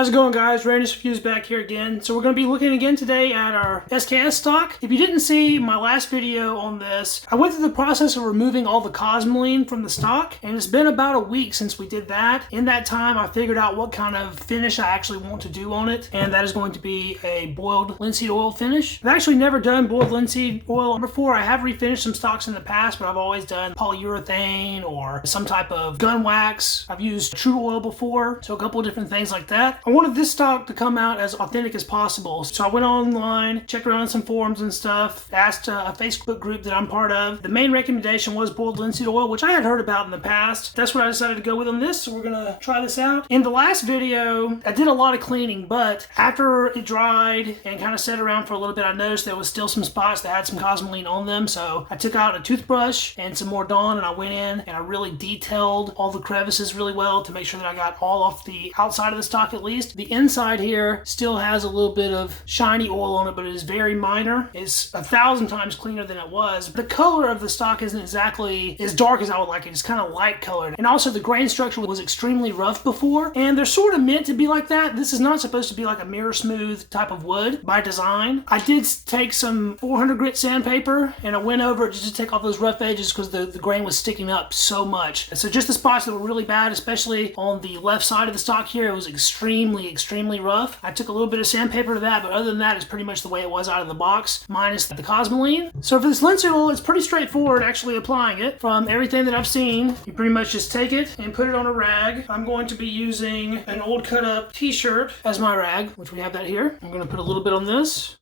How's it going, guys? Readiness Reviews back here again. So we're going to be looking again today at our SKS stock. If you didn't see my last video on this, I went through the process of removing all the cosmoline from the stock, and it's been about a week since we did that. In that time, I figured out what kind of finish I actually want to do on it, and that is going to be a boiled linseed oil finish. I've actually never done boiled linseed oil before. I have refinished some stocks in the past, but I've always done polyurethane or some type of gun wax. I've used true oil before, so a couple of different things like that. I wanted this stock to come out as authentic as possible, so I went online, checked around on some forums and stuff, asked a Facebook group that I'm part of. The main recommendation was boiled linseed oil, which I had heard about in the past. That's what I decided to go with on this, so we're gonna try this out. In the last video, I did a lot of cleaning, but after it dried and kind of sat around for a little bit, I noticed there was still some spots that had some cosmoline on them, so I took out a toothbrush and some more Dawn, and I went in and I really detailed all the crevices really well to make sure that I got all off the outside of the stock at least. The inside here still has a little bit of shiny oil on it, but it is very minor. It's 1,000 times cleaner than it was. The color of the stock isn't exactly as dark as I would like it. It's kind of light colored. And also the grain structure was extremely rough before, and they're sort of meant to be like that. This is not supposed to be like a mirror smooth type of wood by design. I did take some 400 grit sandpaper and I went over it just to take off those rough edges because the grain was sticking up so much. So just the spots that were really bad, especially on the left side of the stock here, it was extremely rough. I took a little bit of sandpaper to that, but other than that, it's pretty much the way it was out of the box, minus the cosmoline. So for this linseed oil, it's pretty straightforward actually applying it. From everything that I've seen, you pretty much just take it and put it on a rag. I'm going to be using an old cut up t-shirt as my rag, which we have that here. I'm going to put a little bit on this.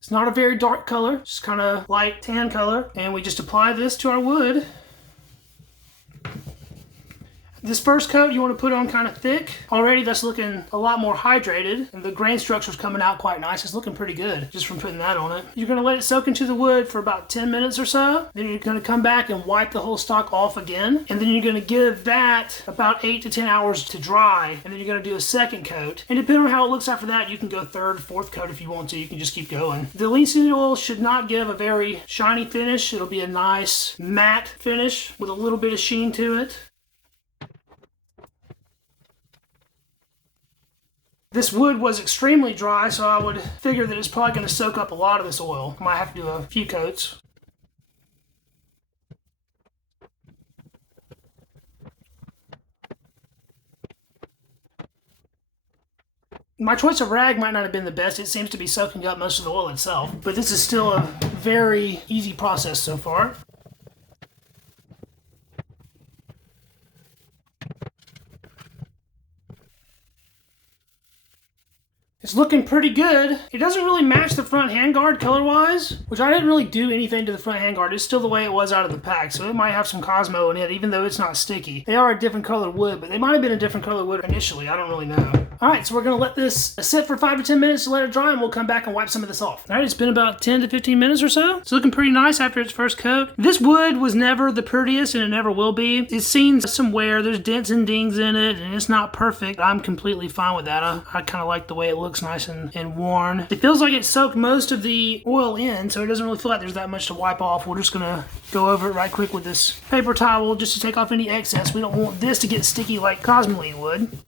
It's not a very dark color, just kind of light tan color. And we just apply this to our wood. This first coat you want to put on kind of thick. Already that's looking a lot more hydrated, and the grain structure is coming out quite nice. It's looking pretty good just from putting that on it. You're going to let it soak into the wood for about 10 minutes or so. Then you're going to come back and wipe the whole stock off again. And then you're going to give that about 8 to 10 hours to dry. And then you're going to do a second coat. And depending on how it looks after that, you can go third, fourth coat if you want to. You can just keep going. The linseed oil should not give a very shiny finish. It'll be a nice matte finish with a little bit of sheen to it. This wood was extremely dry, so I would figure that it's probably going to soak up a lot of this oil. I might have to do a few coats. My choice of rag might not have been the best. It seems to be soaking up most of the oil itself, but this is still a very easy process so far. It's looking pretty good. It doesn't really match the front handguard color-wise, which I didn't really do anything to the front handguard. It's still the way it was out of the pack, so it might have some Cosmo in it, even though it's not sticky. They are a different color wood, but they might have been a different color wood initially. I don't really know. Alright, so we're going to let this sit for 5 to 10 minutes to let it dry, and we'll come back and wipe some of this off. Alright, it's been about 10 to 15 minutes or so. It's looking pretty nice after its first coat. This wood was never the prettiest, and it never will be. It's seen some wear. There's dents and dings in it, and it's not perfect. I'm completely fine with that. I kind of like the way it looks, nice and worn. It feels like it soaked most of the oil in, so it doesn't really feel like there's that much to wipe off. We're just gonna go over it right quick with this paper towel just to take off any excess. We don't want this to get sticky like cosmoline would.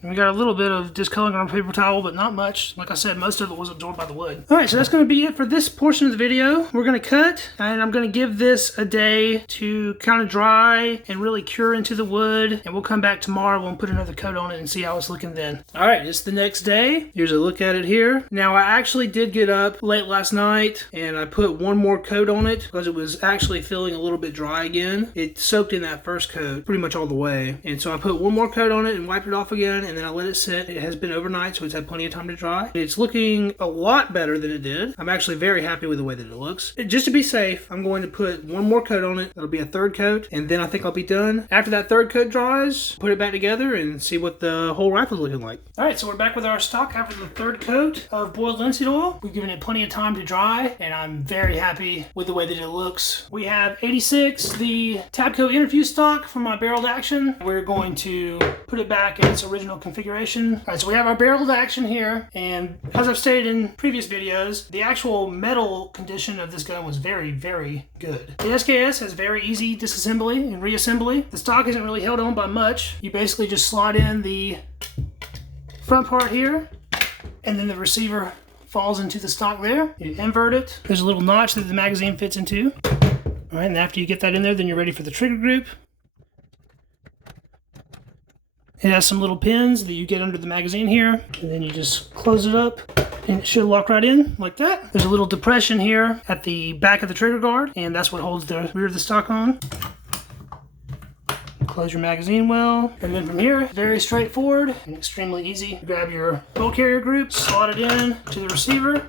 And we got a little bit of discoloring on our paper towel, but not much. Like I said, most of it was absorbed by the wood. Alright, so that's going to be it for this portion of the video. We're going to cut, and I'm going to give this a day to kind of dry and really cure into the wood. And we'll come back tomorrow and put another coat on it and see how it's looking then. Alright, it's the next day. Here's a look at it here. Now, I actually did get up late last night, and I put one more coat on it because it was actually feeling a little bit dry again. It soaked in that first coat pretty much all the way. And so I put one more coat on it and wiped it off again, and then I let it sit. It has been overnight, so it's had plenty of time to dry. It's looking a lot better than it did. I'm actually very happy with the way that it looks. Just to be safe, I'm going to put one more coat on it. That'll be a third coat, and then I think I'll be done. After that third coat dries, put it back together and see what the whole rifle is looking like. Alright, so we're back with our stock after the third coat of boiled linseed oil. We've given it plenty of time to dry, and I'm very happy with the way that it looks. We have 86, the Tabco interview stock from my barreled action. We're going to put it back in its original configuration. All right, so we have our barrel to action here, and as I've stated in previous videos, the actual metal condition of this gun was very, very good. The SKS has very easy disassembly and reassembly. The stock isn't really held on by much. You basically just slot in the front part here, and then the receiver falls into the stock there. You invert it. There's a little notch that the magazine fits into. All right, and after you get that in there, then you're ready for the trigger group. It has some little pins that you get under the magazine here, and then you just close it up, and it should lock right in like that. There's a little depression here at the back of the trigger guard, and that's what holds the rear of the stock on. Close your magazine well, and then from here, very straightforward and extremely easy. Grab your bolt carrier group, slot it in to the receiver,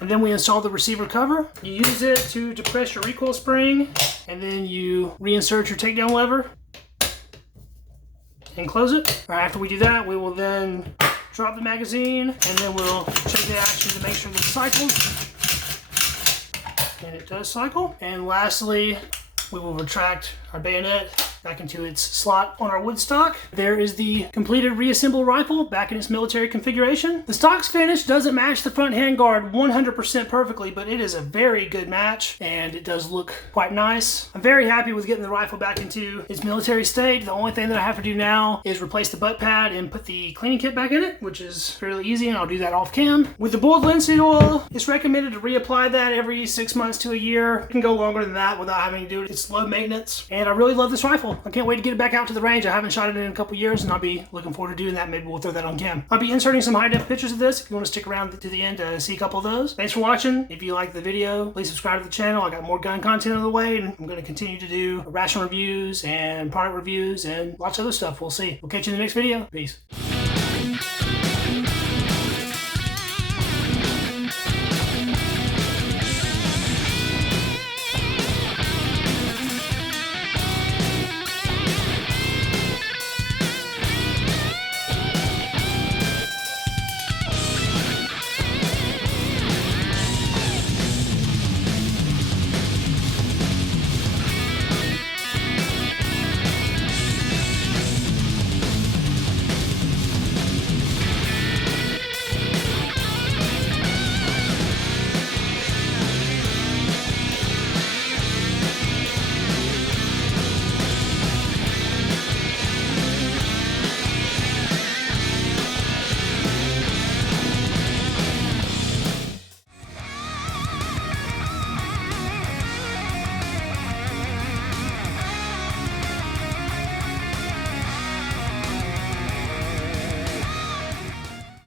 and then we install the receiver cover. You use it to depress your recoil spring, and then you reinsert your takedown lever and close it. All right, after we do that, we will then drop the magazine, and then we'll check the action to make sure that it cycles. And it does cycle. And lastly, we will retract our bayonet back into its slot on our wood stock. There is the completed reassembled rifle back in its military configuration. The stock's finish doesn't match the front handguard 100% perfectly, but it is a very good match, and it does look quite nice. I'm very happy with getting the rifle back into its military state. The only thing that I have to do now is replace the butt pad and put the cleaning kit back in it, which is fairly easy, and I'll do that off cam. With the boiled linseed oil, it's recommended to reapply that every 6 months to a year. It can go longer than that without having to do it. It's low maintenance, and I really love this rifle. I can't wait to get it back out to the range. I haven't shot it in a couple years, and I'll be looking forward to doing that. Maybe we'll throw that on cam. I'll be inserting some high-def pictures of this if you want to stick around to the end to see a couple of those. Thanks for watching. If you like the video, please subscribe to the channel. I got more gun content on the way, and I'm going to continue to do ration reviews and product reviews and lots of other stuff. We'll see. We'll catch you in the next video. Peace.